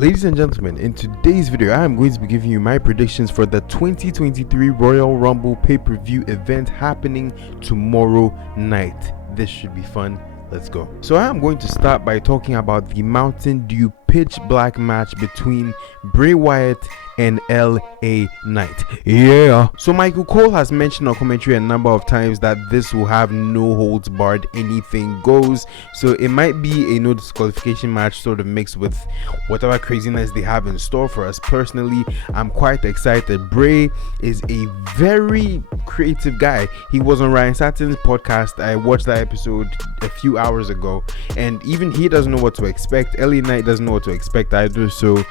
Ladies and gentlemen, in today's video, I am going to be giving you my predictions for the 2023 Royal Rumble pay-per-view event happening tomorrow night. This should be fun. Let's go. So I am going to start by talking about the Mountain Dew pitch black match between Bray Wyatt and LA Knight. Yeah. So Michael Cole has mentioned on commentary a number of times that this will have no holds barred, anything goes. So it might be a no disqualification match sort of mixed with whatever craziness they have in store for us. Personally, I'm quite excited. Bray is a very creative guy. He was on Ryan Satin's podcast. I watched that episode a few hours ago, and even he doesn't know what to expect. LA Knight doesn't know what to expect either. So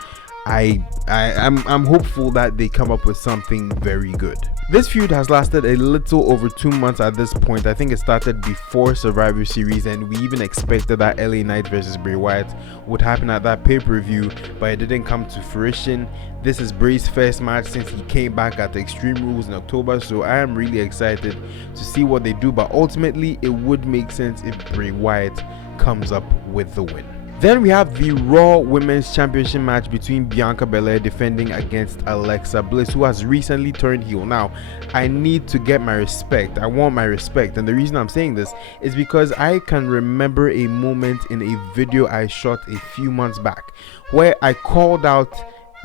I'm hopeful that they come up with something very good. This feud has lasted a little over 2 months at this point. I think it started before Survivor Series, and we even expected that LA Knight versus Bray Wyatt would happen at that pay-per-view, but it didn't come to fruition. This is Bray's first match since he came back at the Extreme Rules in October, so I am really excited to see what they do, but ultimately it would make sense if Bray Wyatt comes up with the win. Then we have the Raw Women's Championship match between Bianca Belair defending against Alexa Bliss, who has recently turned heel. Now, I need to get my respect. I want my respect, and the reason I'm saying this is because I can remember a moment in a video I shot a few months back where I called out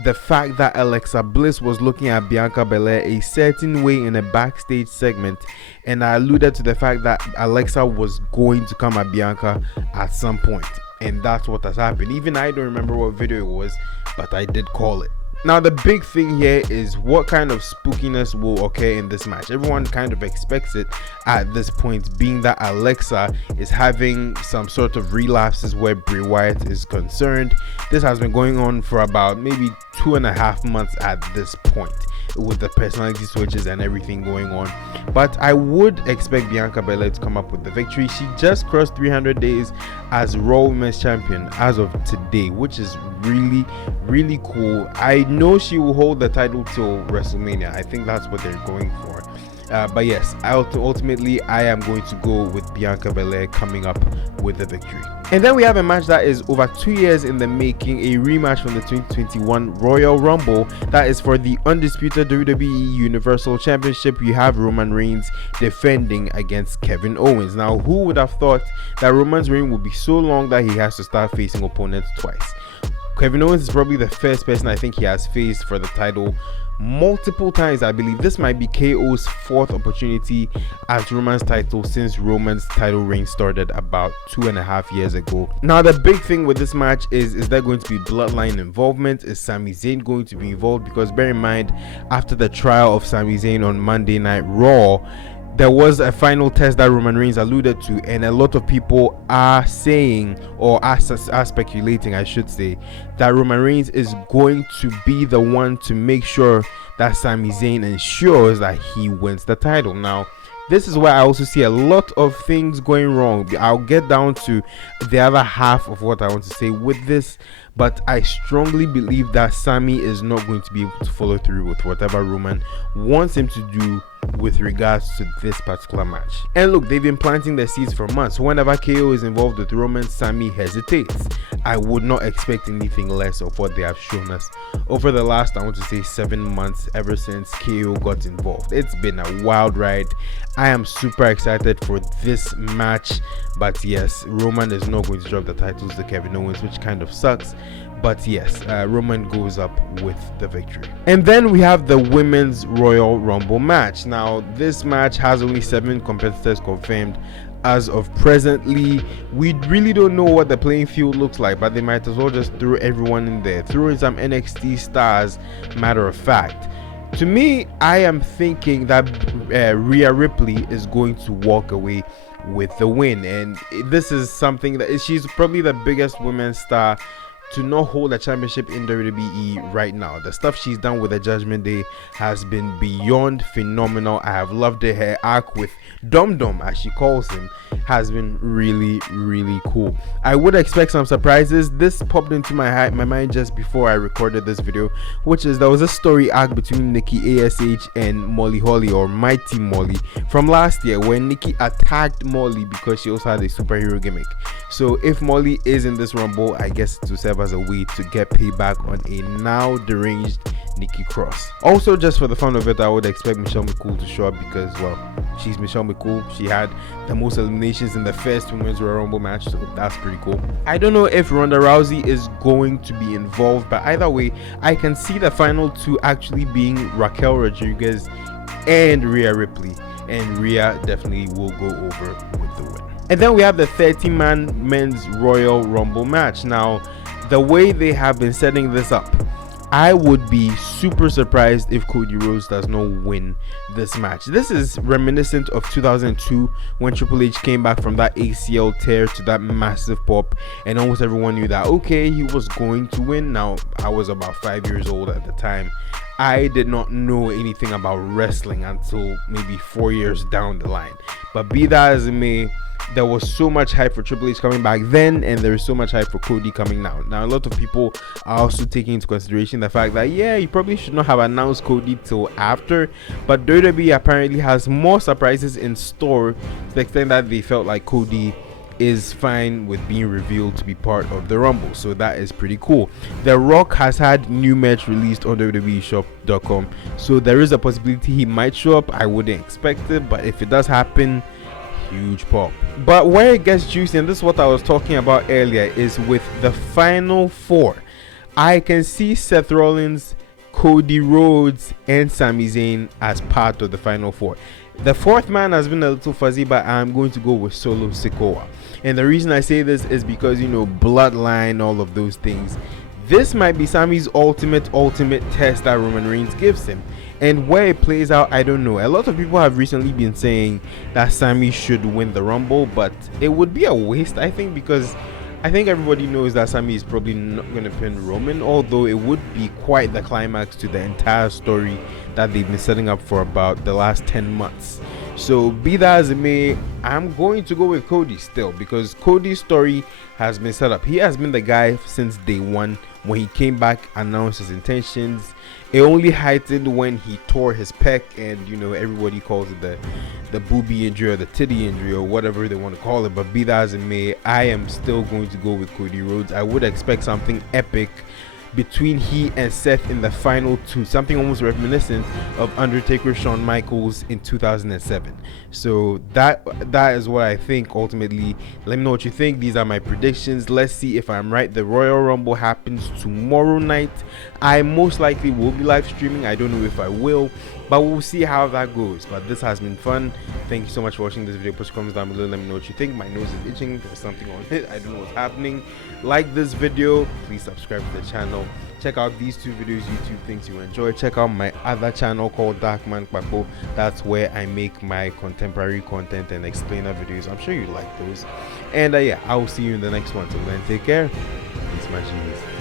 the fact that Alexa Bliss was looking at Bianca Belair a certain way in a backstage segment, and I alluded to the fact that Alexa was going to come at Bianca at some point. And that's what has happened. Even I don't remember what video it was, but I did call it. Now, the big thing here is what kind of spookiness will occur in this match. Everyone kind of expects it at this point, being that Alexa is having some sort of relapses where Bray Wyatt is concerned. This has been going on for about maybe 2.5 months at this point, with the personality switches and everything going on. But I would expect Bianca Belair to come up with the victory. She just crossed 300 days as Raw Women's Champion as of today, which is really cool. I know she will hold the title till WrestleMania. I think that's what they're going for. But yes, ultimately I am going to go with Bianca Belair coming up with the victory. And then we have a match that is over 2 years in the making, a rematch from the 2021 Royal Rumble that is for the undisputed WWE Universal Championship. You have Roman Reigns defending against Kevin Owens. Now, who would have thought that Roman's reign would be so long that he has to start facing opponents twice? Kevin Owens is probably the first person I think he has faced for the title multiple times. I believe this might be KO's fourth opportunity at Roman's title since Roman's title reign started about 2.5 years ago. Now, the big thing with this match is there going to be bloodline involvement? Is Sami Zayn going to be involved? Because bear in mind, after the trial of Sami Zayn on Monday Night Raw, there was a final test that Roman Reigns alluded to, and a lot of people are saying, or are speculating, I should say, that Roman Reigns is going to be the one to make sure that Sami Zayn ensures that he wins the title. Now, this is where I also see a lot of things going wrong. I'll get down to the other half of what I want to say with this, but I strongly believe that Sami is not going to be able to follow through with whatever Roman wants him to do with regards to this particular match. And look, they've been planting the seeds for months. Whenever KO is involved with Roman, Sami hesitates. I would not expect anything less of what they have shown us over the last, I want to say, 7 months, ever since KO got involved. It's been a wild ride. I am super excited for this match, but yes, Roman is not going to drop the titles to Kevin Owens, which kind of sucks. But yes, Roman goes up with the victory. And then we have the Women's Royal Rumble match. Now, this match has only 7 competitors confirmed as of presently. We really don't know what the playing field looks like, but they might as well just throw everyone in there. Throw in some NXT stars, matter of fact. To me, I am thinking that Rhea Ripley is going to walk away with the win. And this is something that she's probably the biggest women's star to not hold a championship in WWE right now. The stuff she's done with the Judgment Day has been beyond phenomenal. I have loved it. Her arc with Dum Dum, as she calls him, has been really cool. I would expect some surprises. This popped into my mind just before I recorded this video, which is there was a story arc between Nikki ASH and Molly Holly, or Mighty Molly, from last year, where Nikki attacked Molly because she also had a superhero gimmick. So if Molly is in this Rumble, I guess to serve serve as a way to get payback on a now deranged Nikki Cross. Also, just for the fun of it, I would expect Michelle McCool to show up because, well, she's Michelle McCool. She had the most eliminations in the first Women's Royal Rumble match, so that's pretty cool. I don't know if Ronda Rousey is going to be involved, but either way, I can see the final two actually being Raquel Rodriguez and Rhea Ripley, and Rhea definitely will go over with the win. And then we have the 30-man men's Royal Rumble match. Now, the way they have been setting this up, I would be super surprised if Cody Rhodes does not win this match. This is reminiscent of 2002 when Triple H came back from that ACL tear to that massive pop, and almost everyone knew that, okay, he was going to win. Now, I was about 5 years old at the time. I did not know anything about wrestling until maybe 4 years down the line. But be that as it may, there was so much hype for Triple H coming back then, and there is so much hype for Cody coming now. Now, a lot of people are also taking into consideration the fact that, yeah, you probably should not have announced Cody till after, but WWE apparently has more surprises in store to the extent that they felt like Cody is fine with being revealed to be part of the Rumble, so that is pretty cool. The Rock has had new merch released on WWEshop.com, so there is a possibility he might show up. I wouldn't expect it, but if it does happen, huge pop. But where it gets juicy, and this is what I was talking about earlier, is with the final four. I can see Seth Rollins, Cody Rhodes, and Sami Zayn as part of the final four. The fourth man has been a little fuzzy, but I'm going to go with Solo Sikoa. And the reason I say this is because, you know, bloodline, all of those things. This might be Sami's ultimate test that Roman Reigns gives him. And where it plays out, I don't know. A lot of people have recently been saying that Sami should win the Rumble, but it would be a waste, I think, because I think everybody knows that Sami is probably not going to pin Roman, although it would be quite the climax to the entire story that they've been setting up for about the last 10 months. So be that as it may, I'm going to go with Cody still, because Cody's story has been set up. He has been the guy since day one. When he came back, announced his intentions. It only heightened when he tore his pec, and you know, everybody calls it the booby injury or the titty injury or whatever they want to call it. But be that as it may, I am still going to go with Cody Rhodes. I would expect something epic between he and Seth in the final two, something almost reminiscent of Undertaker Shawn Michaels in 2007. So that is what I think ultimately. Let me know what you think. These are my predictions. Let's see if I'm right. The Royal Rumble happens tomorrow night. I most likely will be live streaming. I don't know if I will, but we'll see how that goes. But this has been fun. Thank you so much for watching this video. Put your comments down below. Let me know what you think. My nose is itching. There's something on it. I don't know what's happening. Like this video. Please subscribe to the channel. Check out these two videos. YouTube thinks you enjoy. Check out my other channel called Darkman Kpakpo. That's where I make my contemporary content and explainer videos. I'm sure you like those. And yeah, I will see you in the next one. Till then, take care. Peace, my G's.